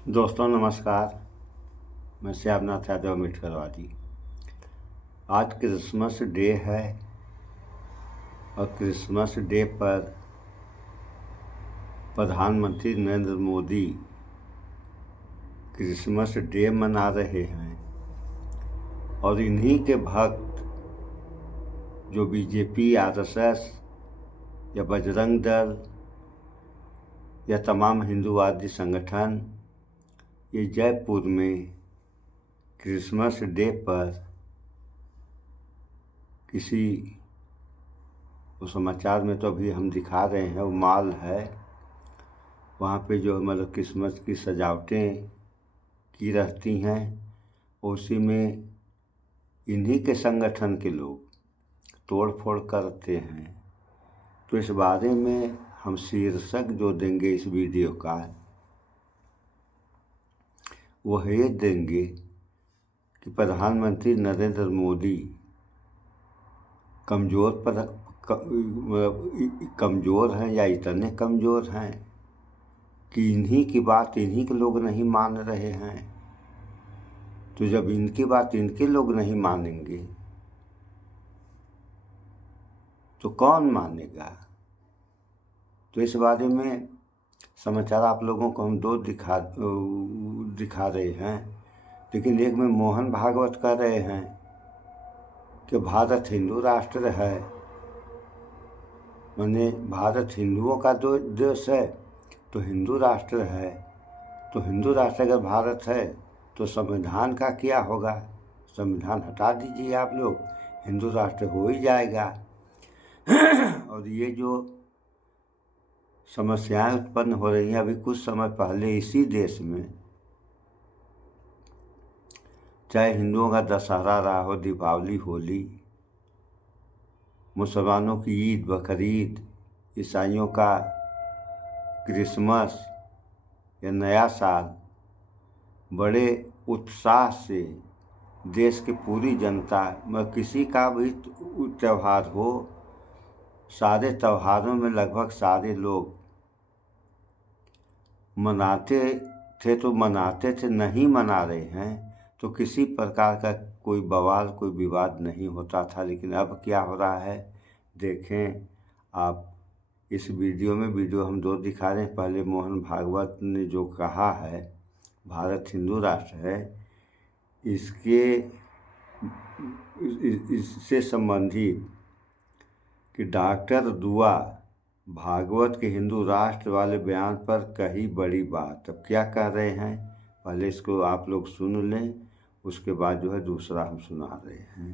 दोस्तों नमस्कार। मैं श्यामनाथ यादव अम्बेडकरवादी। आज क्रिसमस डे है और क्रिसमस डे पर प्रधानमंत्री नरेंद्र मोदी क्रिसमस डे मना रहे हैं और इन्हीं के भक्त जो बीजेपी, आरएसएस या बजरंग दल या तमाम हिंदूवादी संगठन ये जयपुर में क्रिसमस डे पर किसी वो समाचार में तो अभी हम दिखा रहे हैं, वो मॉल है वहाँ पे जो मतलब क्रिसमस की सजावटें की रहती हैं, उसी में इन्हीं के संगठन के लोग तोड़ फोड़ करते हैं। तो इस बारे में हम शीर्षक जो देंगे इस वीडियो का वो ये देंगे कि प्रधानमंत्री नरेंद्र मोदी कमज़ोर हैं या इतने कमज़ोर हैं कि इन्हीं की बात इन्हीं के लोग नहीं मान रहे हैं। तो जब इनकी बात इनके लोग नहीं मानेंगे तो कौन मानेगा। तो इस बारे में समाचार आप लोगों को हम दो दिखा रहे हैं, लेकिन एक में मोहन भागवत कह रहे हैं कि भारत हिंदू राष्ट्र है, माने भारत हिंदुओं का देश है तो हिंदू राष्ट्र है। तो हिंदू राष्ट्र अगर भारत है तो संविधान का क्या होगा। संविधान हटा दीजिए आप लोग, हिंदू राष्ट्र हो ही जाएगा। और ये जो समस्याएं उत्पन्न हो रही हैं, अभी कुछ समय पहले इसी देश में चाहे हिंदुओं का दशहरा रहा हो, दीपावली, होली, मुसलमानों की ईद, बकरीद, ईसाइयों का क्रिसमस या नया साल, बड़े उत्साह से देश की पूरी जनता किसी का भी त्यौहार हो, सारे त्योहारों में लगभग सारे लोग मनाते थे तो मनाते थे, नहीं मना रहे हैं तो किसी प्रकार का कोई बवाल, कोई विवाद नहीं होता था। लेकिन अब क्या हो रहा है देखें आप इस वीडियो में। वीडियो हम दो दिखा रहे हैं। पहले मोहन भागवत ने जो कहा है भारत हिंदू राष्ट्र है, इससे संबंधित कि डॉक्टर दुआ भागवत के हिंदू राष्ट्र वाले बयान पर कही बड़ी बात। अब क्या कह रहे हैं पहले इसको आप लोग सुन लें, उसके बाद जो है दूसरा हम सुना रहे हैं।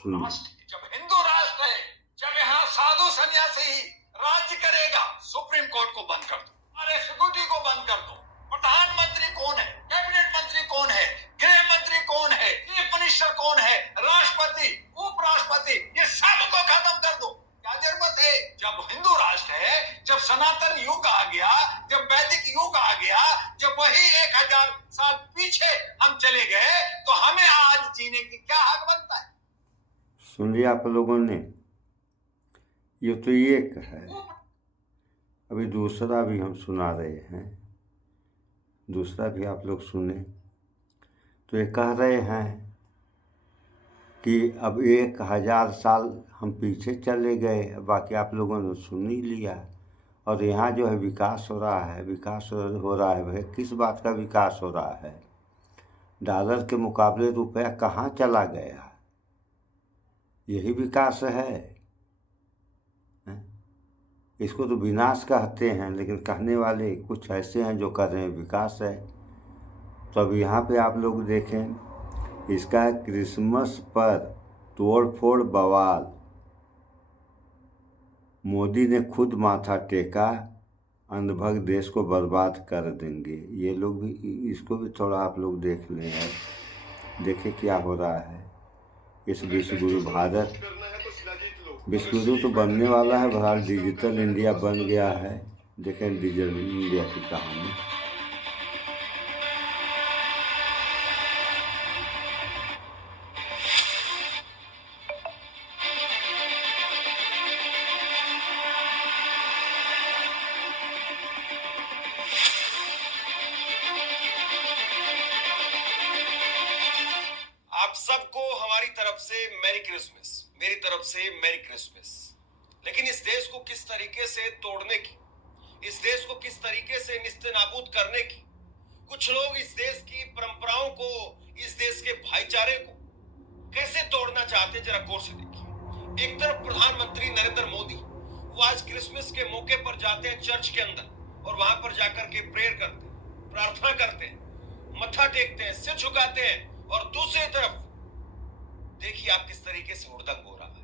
जब हिंदू राष्ट्र है, जब यहाँ साधु सन्यासी ही राज्य करेगा, सुप्रीम कोर्ट को बंद कर दो, एग्जीक्यूटिव को बंद कर दो। प्रधानमंत्री कौन है, कैबिनेट मंत्री कौन है, गृह मंत्री कौन है, चीफ मिनिस्टर कौन है, राष्ट्रपति, उपराष्ट्रपति, ये सबको खत्म कर दो। क्या जरूरत है। जब हिंदू राष्ट्र है, जब सनातन युग आ गया, जब वैदिक युग आ गया, जब वही 1000 साल पीछे हम चले गए, तो हमें आज जीने की क्या हक बनता है। सुन लिया आप लोगों ने। ये तो एक है, अभी दूसरा भी हम सुना रहे हैं, दूसरा भी आप लोग सुने। तो ये कह रहे हैं कि अब 1000 साल हम पीछे चले गए, बाकी आप लोगों ने सुन ही लिया। और यहाँ जो है विकास हो रहा है, विकास हो रहा है। भाई किस बात का विकास हो रहा है। डॉलर के मुकाबले रुपया कहाँ चला गया, यही विकास है। इसको तो विनाश कहते हैं, लेकिन कहने वाले कुछ ऐसे हैं जो कर रहे हैं विकास है। तो अब यहाँ पे आप लोग देखें, इसका है क्रिसमस पर तोड़ फोड़ बवाल, मोदी ने खुद माथा टेका, अंधभक्त देश को बर्बाद कर देंगे। ये लोग भी, इसको भी थोड़ा आप लोग देख लें यार, देखें क्या हो रहा है। इस विश्वगुरु भारत विश्वगुरु तो बनने वाला है, बहरहाल डिजिटल इंडिया बन गया है। देखें डिजिटल इंडिया की कहानी। सबको हमारी तरफ से मैरी क्रिसमस, मेरी तरफ से मैरी क्रिसमस। लेकिन इस देश को किस तरीके से तोड़ने की, इस देश को किस तरीके से निस्तेनाबूद करने की, कुछ लोग इस देश की परंपराओं को, इस देश के भाईचारे को कैसे तोड़ना चाहते हैं, जरा गौर से देखिए। एक तरफ प्रधानमंत्री नरेंद्र मोदी, वो आज क्रिसमस के मौके पर जाते हैं चर्च के अंदर और वहां पर जाकर के प्रेयर करते हैं, प्रार्थना करते हैं, मत्था टेकते हैं, सिर झुकाते हैं। और दूसरी तरफ देखिए आप किस तरीके से हुड़दंग हो रहा है।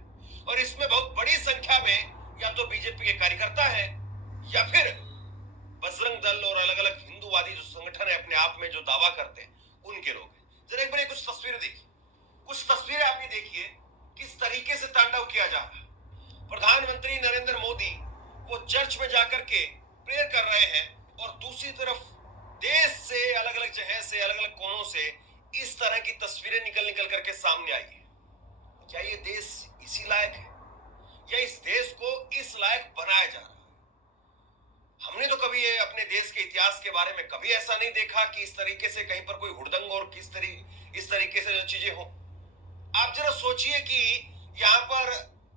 और इसमें बहुत बड़ी संख्या में या तो बीजेपी के कार्यकर्ता हैं या फिर बजरंग दल और अलग अलग हिंदूवादी जो संगठन है अपने आप में जो दावा करते हैं उनके लोग हैं। जरा एक बार कुछ तस्वीरें देखिए, कुछ तस्वीरें आप ये देखिए किस तरीके से तांडव किया जा रहा है। प्रधानमंत्री नरेंद्र मोदी वो चर्च में जाकर के प्रेयर कर रहे हैं और दूसरी तरफ देश से अलग अलग जगह से, अलग अलग कोनों से इस तरह की तस्वीरें निकल करके सामने आई है। क्या ये देश इसी लायक है या इस देश को इस लायक बनाया जा रहा है? हमने तो कभी ये अपने देश के इतिहास के बारे में कभी ऐसा नहीं देखा कि इस तरीके से कहीं पर कोई हुड़दंग और इस तरीके से जो चीजें हो। आप जरा सोचिए कि यहाँ पर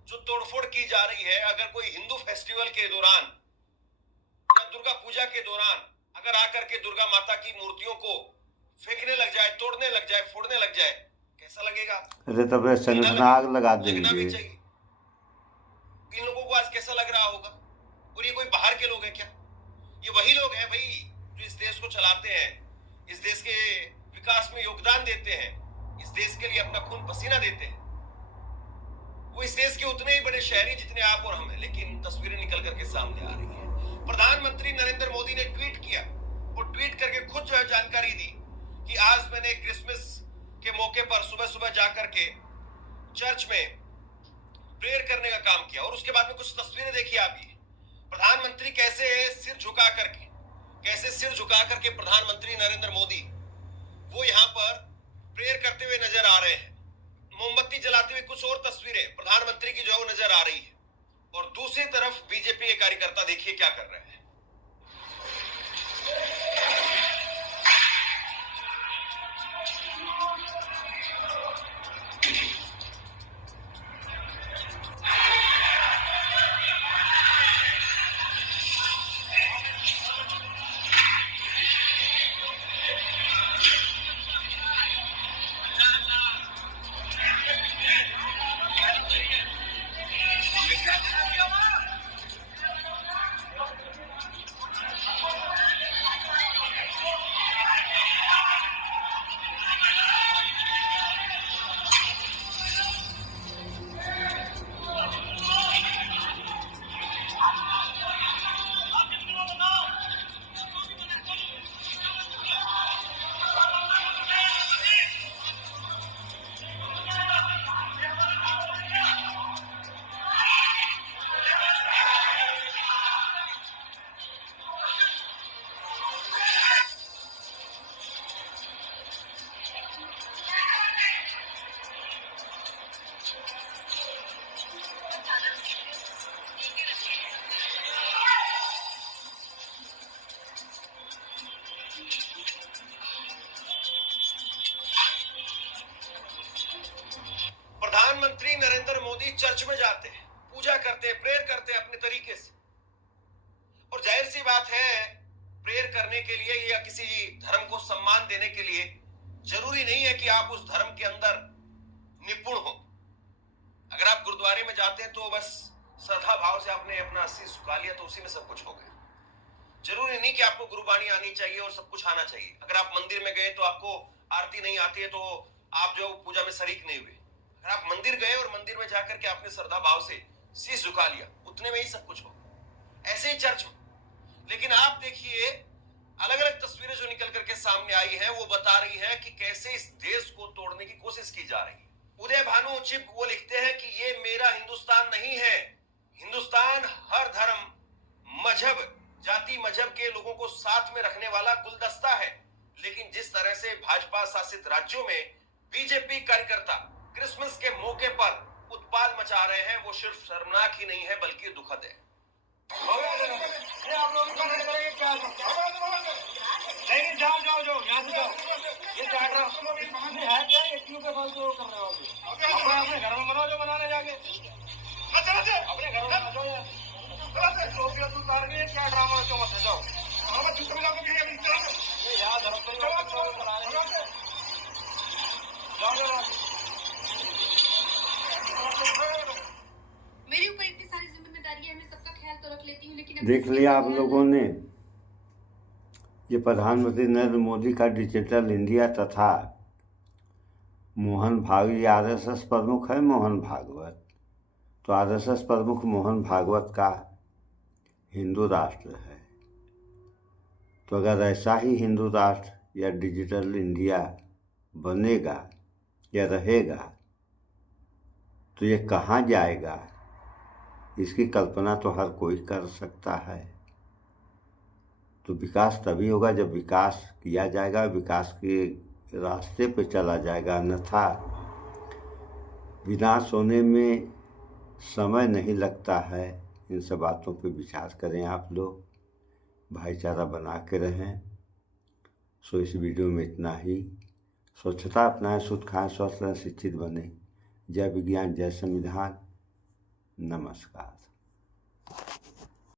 जो तोड़फोड़ की जा रही है, अगर कोई हिंदू फेस्टिवल के दौरान या दुर्गा पूजा के दौरान अगर आकर के दुर्गा माता की मूर्तियों को फेंकने लग जाए, तोड़ने लग जाए, फोड़ने लग जाए, कैसा लगेगा? अरे तब संगठन आग लगा देंगे। इन लोगों को आज कैसा लग रहा होगा? और ये कोई बाहर के लोग हैं क्या? ये वही लोग हैं भाई जो इस देश को चलाते हैं, इस देश के विकास में योगदान देते हैं, इस देश के लिए अपना खून पसीना देते हैं। वो इस देश के उतने ही बड़े शहरी जितने आप और हम हैं। लेकिन तस्वीरें निकल करके सामने आ रही है। प्रधानमंत्री नरेंद्र मोदी ने ट्वीट किया और ट्वीट करके खुद जो है जानकारी दी कि आज मैंने क्रिसमस के मौके पर सुबह सुबह जाकर के चर्च में प्रेयर करने का काम किया। और उसके बाद में कुछ तस्वीरें देखिए आप। ये प्रधानमंत्री कैसे सिर झुका करके प्रधानमंत्री नरेंद्र मोदी वो यहाँ पर प्रेयर करते हुए नजर आ रहे हैं। मोमबत्ती जलाते हुए कुछ और तस्वीरें प्रधानमंत्री की जो है वो नजर आ रही है। और दूसरी तरफ बीजेपी के कार्यकर्ता देखिए क्या कर रहे हैं। प्रधानमंत्री नरेंद्र मोदी चर्च में जाते हैं, पूजा करते हैं, प्रेयर करते हैं अपने तरीके से। और जाहिर सी बात है प्रेयर करने के लिए या किसी धर्म को सम्मान देने के लिए जरूरी नहीं है कि आप उस धर्म के अंदर निपुण हो। अगर आप गुरुद्वारे में जाते हैं तो बस श्रद्धा भाव से आपने अपना शीश झुका लिया तो उसी में सब कुछ हो गया। जरूरी नहीं कि आपको गुरुबाणी आनी चाहिए और सब कुछ आना चाहिए। अगर आप मंदिर में गए तो आपको आरती नहीं आती है तो आप जो पूजा में शरीक नहीं हुए। अगर आप मंदिर गए और मंदिर में जाकर के आपने श्रद्धा भाव से शीश झुका लिया, उतने में ही सब कुछ हो। ऐसे ही चर्च में। लेकिन आप देखिए अलग अलग तस्वीरें जो निकल करके सामने आई है वो बता रही है कि कैसे इस देश को तोड़ने की कोशिश की जा रही है। उदय भानु चिप वो लिखते हैं कि ये मेरा हिंदुस्तान नहीं है। हिंदुस्तान हर धर्म, मजहब, जाति मजहब के लोगों को साथ में रखने वाला गुलदस्ता है। लेकिन जिस तरह से भाजपा शासित राज्यों में बीजेपी कार्यकर्ता क्रिसमस के मौके पर उत्पाद मचा रहे हैं वो सिर्फ शर्मनाक ही नहीं है बल्कि दुखद है। आप लोग क्या करेंगे? क्या नहीं, जाओ यहाँ से जाओ। ये क्या ड्रामा है? क्या ये क्यों पे फालतू कर रहे हो अपने घर में बनाओ जो बनाने जाके अपने घर में बना दो यार। टोपिया तू उतार के क्या ड्रामा क्यों मत जाओ? ये याद धर्म परिवार को करा रहे हैं। मेरे ऊपर इतनी सारी जिम्मेदारी है, मैं सबका ख्याल तो रख लेती हूँ, लेकिन अब देख लिया आप लोगों ने, ये प्रधानमंत्री नरेंद्र मोदी का डिजिटल इंडिया तथा मोहन भागवत, आरएसएस प्रमुख है मोहन भागवत, तो आरएसएस प्रमुख मोहन भागवत का हिंदू राष्ट्र है। तो अगर ऐसा ही हिंदू राष्ट्र या डिजिटल इंडिया बनेगा या रहेगा तो ये कहाँ जाएगा, इसकी कल्पना तो हर कोई कर सकता है। तो विकास तभी होगा जब विकास किया जाएगा, विकास के रास्ते पे चला जाएगा, अन्यथा विनाश होने में समय नहीं लगता है। इन सब बातों पे विचार करें आप लोग, भाईचारा बना के रहें। सो इस वीडियो में इतना ही। स्वच्छता अपनाएं, शुद्ध खाएं, स्वस्थ रहें, शिक्षित बने। जय विज्ञान, जय संविधान। नमस्कार।